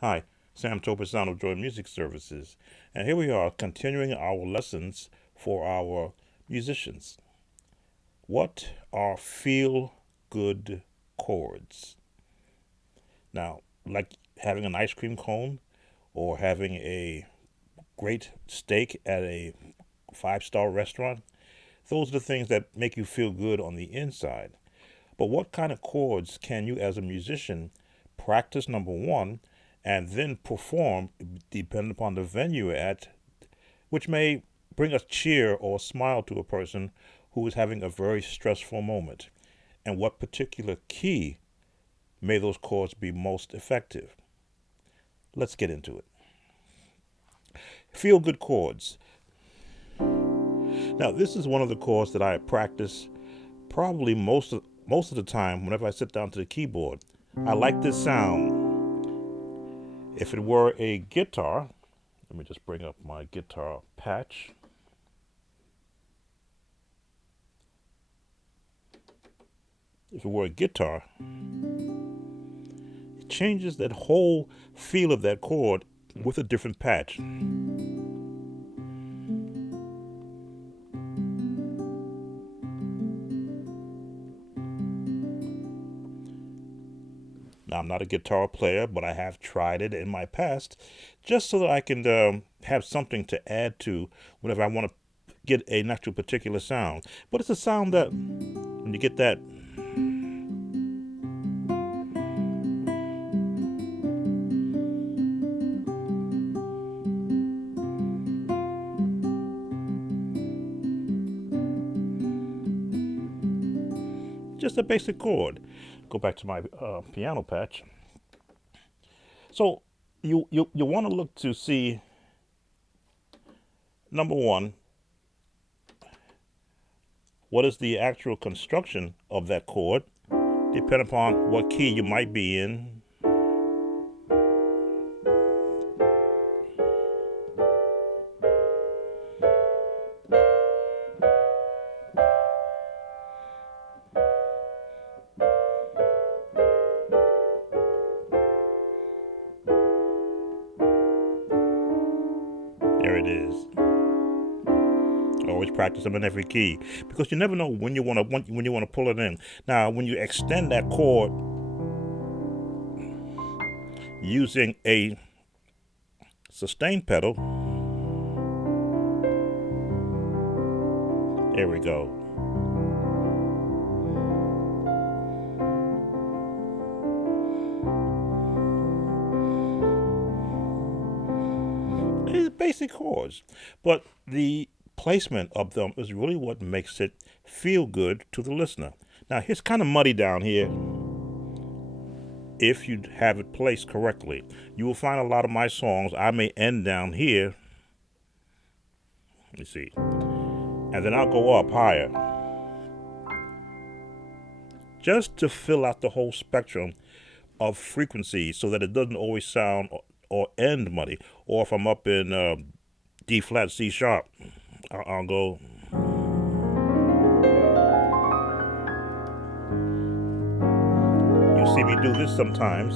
Hi, Sam Topper, Sound of Joy Music Services, and here we are continuing our lessons for our musicians. What are feel good chords? Now, like having an ice cream cone or having a great steak at a five-star restaurant, those are the things that make you feel good on the inside. But what kind of chords can you, as a musician, practice, number one, and then perform, depending upon the venue you're at, which may bring a cheer or a smile to a person who is having a very stressful moment? And what particular key may those chords be most effective? Let's get into it. Feel good chords. Now, this is one of the chords that I practice probably most of the time whenever I sit down to the keyboard. I like this sound. If it were a guitar, let me just bring up my guitar patch. If it were a guitar, it changes that whole feel of that chord with a different patch. Now, I'm not a guitar player, but I have tried it in my past just so that I can have something to add to whenever I want to get a natural particular sound. But it's a sound that, when you get that, just a basic chord. Go back to my piano patch. So you want to look to see, number one, what is the actual construction of that chord, depending upon what key you might be in. There it is. Always practice them in every key because you never know when you want to pull it in. Now, when you extend that chord using a sustain pedal, there we go. It's basic chords, but the placement of them is really what makes it feel good to the listener. Now, it's kind of muddy down here. If you have it placed correctly, you will find a lot of my songs I may end down here. Let me see, and then I'll go up higher just to fill out the whole spectrum of frequencies so that it doesn't always sound or end muddy. Or if I'm up in D flat, C sharp, I'll go. You see me do this sometimes.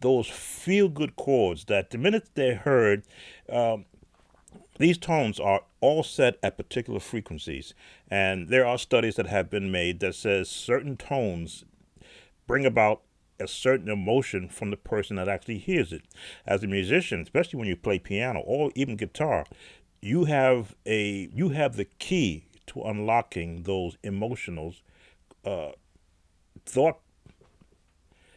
Those feel good chords that the minute they're heard, um, these tones are all set at particular frequencies. And there are studies that have been made that says certain tones bring about a certain emotion from the person that actually hears it. As a musician, especially when you play piano or even guitar, you have the key to unlocking those emotional uh, thought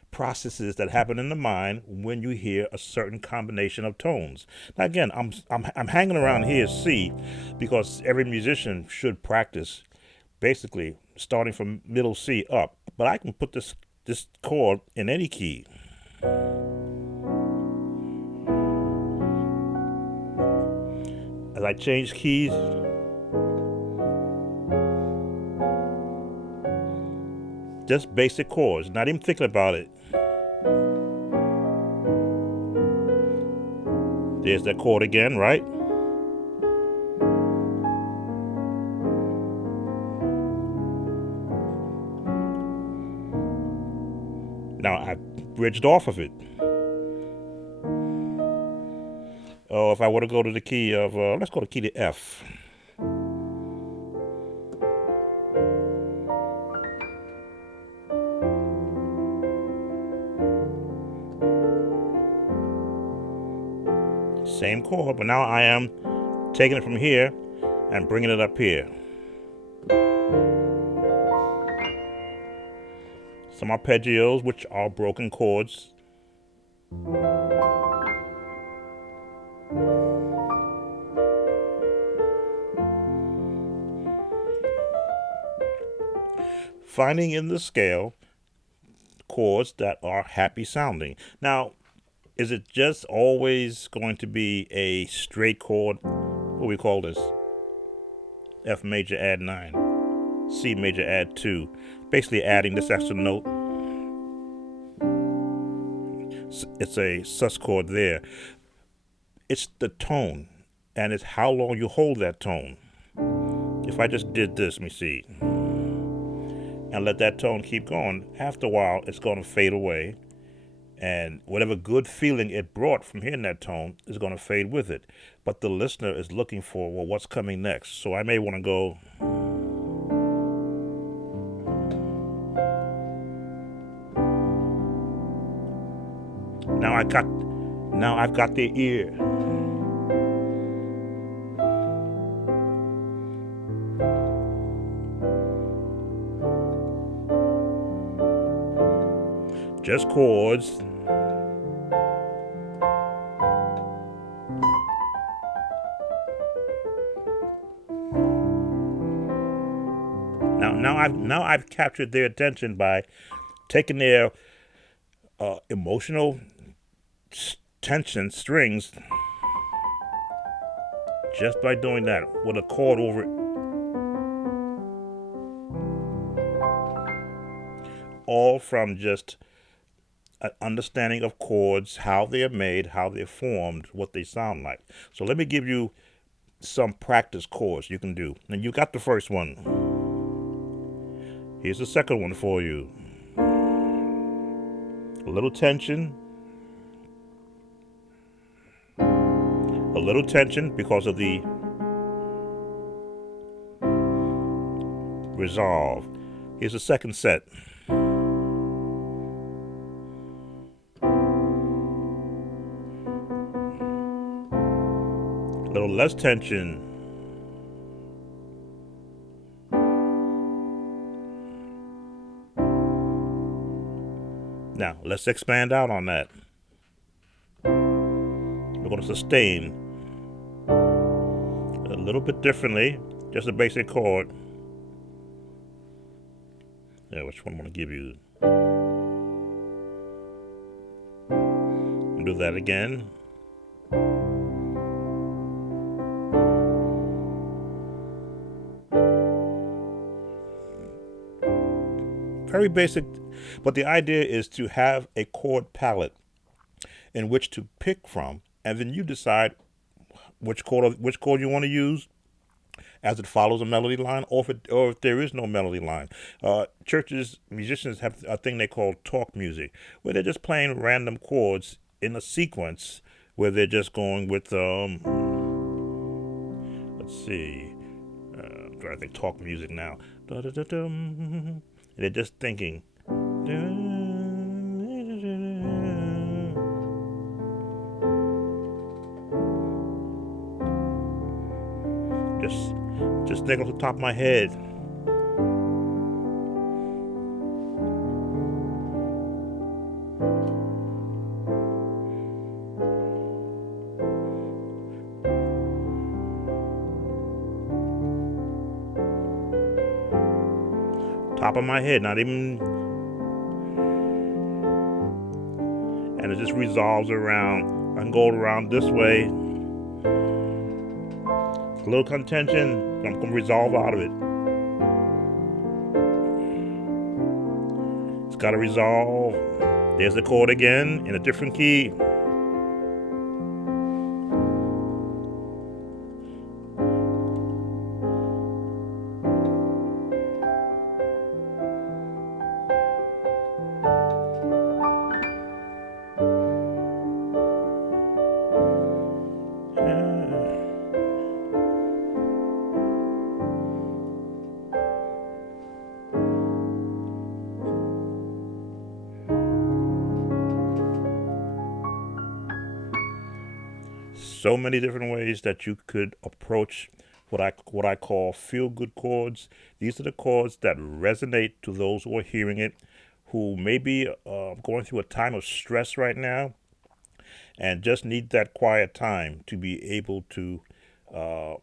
processes that happen in the mind when you hear a certain combination of tones. Now, again, I'm hanging around here C because every musician should practice basically starting from middle C up. But I can put this chord in any key. As I change keys, just basic chords, not even thinking about it. There's that chord again, right? Now I bridged off of it. Oh, if I were to go to the key of, let's go to key to F. Same chord, but now I am taking it from here and bringing it up here. Some arpeggios, which are broken chords. Finding in the scale chords that are happy sounding. Now, is it just always going to be a straight chord? What we call this? F major add 9, C major add 2. Basically adding this extra note. It's a sus chord there. It's the tone, and it's how long you hold that tone. If I just did this, let me see, and let that tone keep going, after a while it's going to fade away, and whatever good feeling it brought from hearing that tone is going to fade with it. But the listener is looking for, well, what's coming next? So I may want to go, now I've got the ear. Just chords. Now I've captured their attention by taking their emotional tension strings, just by doing that with a chord over it. All from just an understanding of chords, how they're made, how they're formed, what they sound like. So let me give you some practice chords you can do. And you got the first one. Here's the second one for you. A little tension. A little tension because of the resolve. Here's the second set. A little less tension. Now, let's expand out on that. We're going to sustain a little bit differently, just a basic chord. Yeah, which one I want to give you? Do that again. Very basic, but the idea is to have a chord palette in which to pick from, and then you decide which chord you want to use as it follows a melody line, or if there is no melody line. Churches, musicians have a thing they call talk music, where they're just playing random chords in a sequence, where they're just going with, let's see, I'm trying to think talk music now. And they're just thinking. Just think off the top of my head. Top of my head, not even. And it just resolves around. I can go around this way. A little contention, I'm going to resolve out of it. It's got to resolve. There's the chord again in a different key. so many different ways that you could approach what I call feel good chords. These are the chords that resonate to those who are hearing it, who may be going through a time of stress right now and just need that quiet time to be able to uh,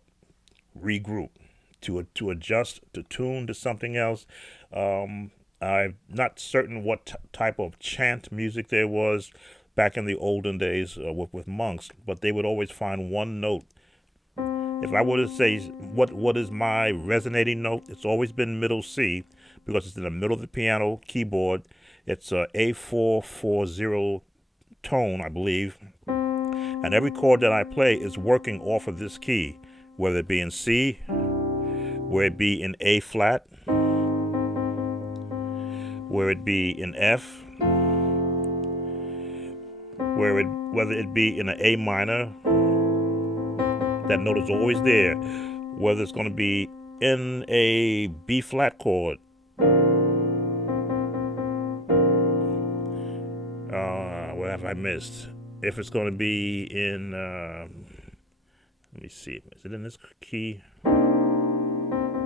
regroup, to adjust, to tune to something else. I'm not certain what type of chant music there was back in the olden days with monks, but they would always find one note. If I were to say what is my resonating note, it's always been middle C because it's in the middle of the piano keyboard. It's a A440 tone, I believe, and every chord that I play is working off of this key, whether it be in C, where it be in A flat, where it be in F, whether it be in an A minor, that note is always there. Whether it's going to be in a B flat chord, what have I missed? If it's going to be in, let me see, is it in this key?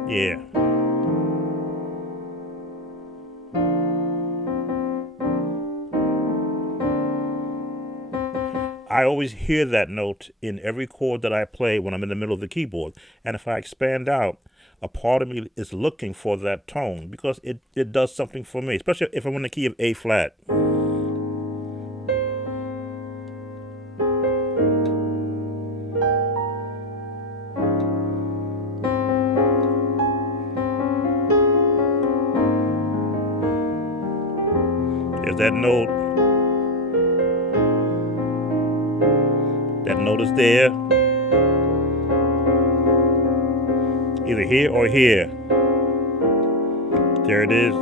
Yeah. I always hear that note in every chord that I play when I'm in the middle of the keyboard. And if I expand out, a part of me is looking for that tone because it does something for me, especially if I'm in the key of A flat. There's that note. That note is there, either here or here. There it is.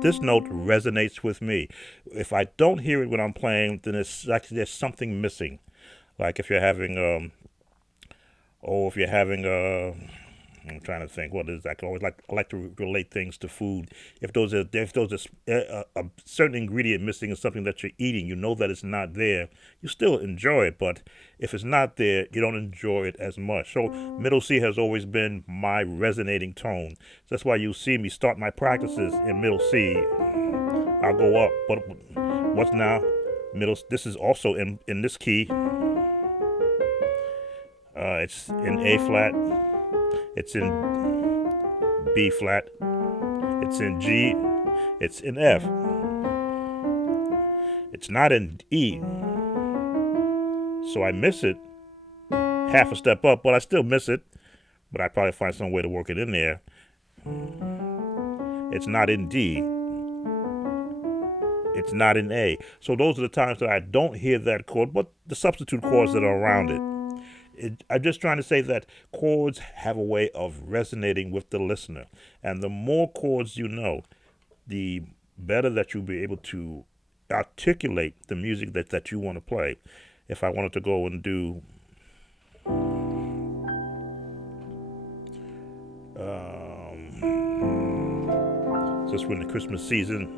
This note resonates with me. If I don't hear it when I'm playing, then it's actually there's something missing. Like if you're having if you're having I'm trying to think what is that. I like to relate things to food. If there's a certain ingredient missing in something that you're eating, you know that it's not there. You still enjoy it, but if it's not there, you don't enjoy it as much. So middle C has always been my resonating tone. So that's why you see me start my practices in middle C. I'll go up, but what's now middle? This is also in this key. It's in A flat. It's in B flat. It's in G. It's in F. It's not in E. So I miss it half a step up, but I still miss it. But I probably find some way to work it in there. It's not in D. It's not in A. So those are the times that I don't hear that chord, but the substitute chords that are around it. I'm just trying to say that chords have a way of resonating with the listener. And the more chords you know, the better that you'll be able to articulate the music that you want to play. If I wanted to go and do just when the Christmas season,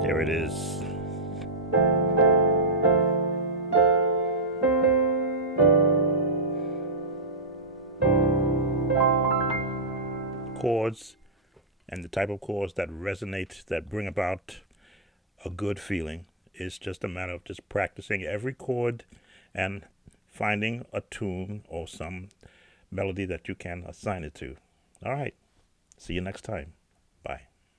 there it is. chords and the type of chords that resonate, that bring about a good feeling. It's just a matter of just practicing every chord and finding a tune or some melody that you can assign it to. All right. See you next time.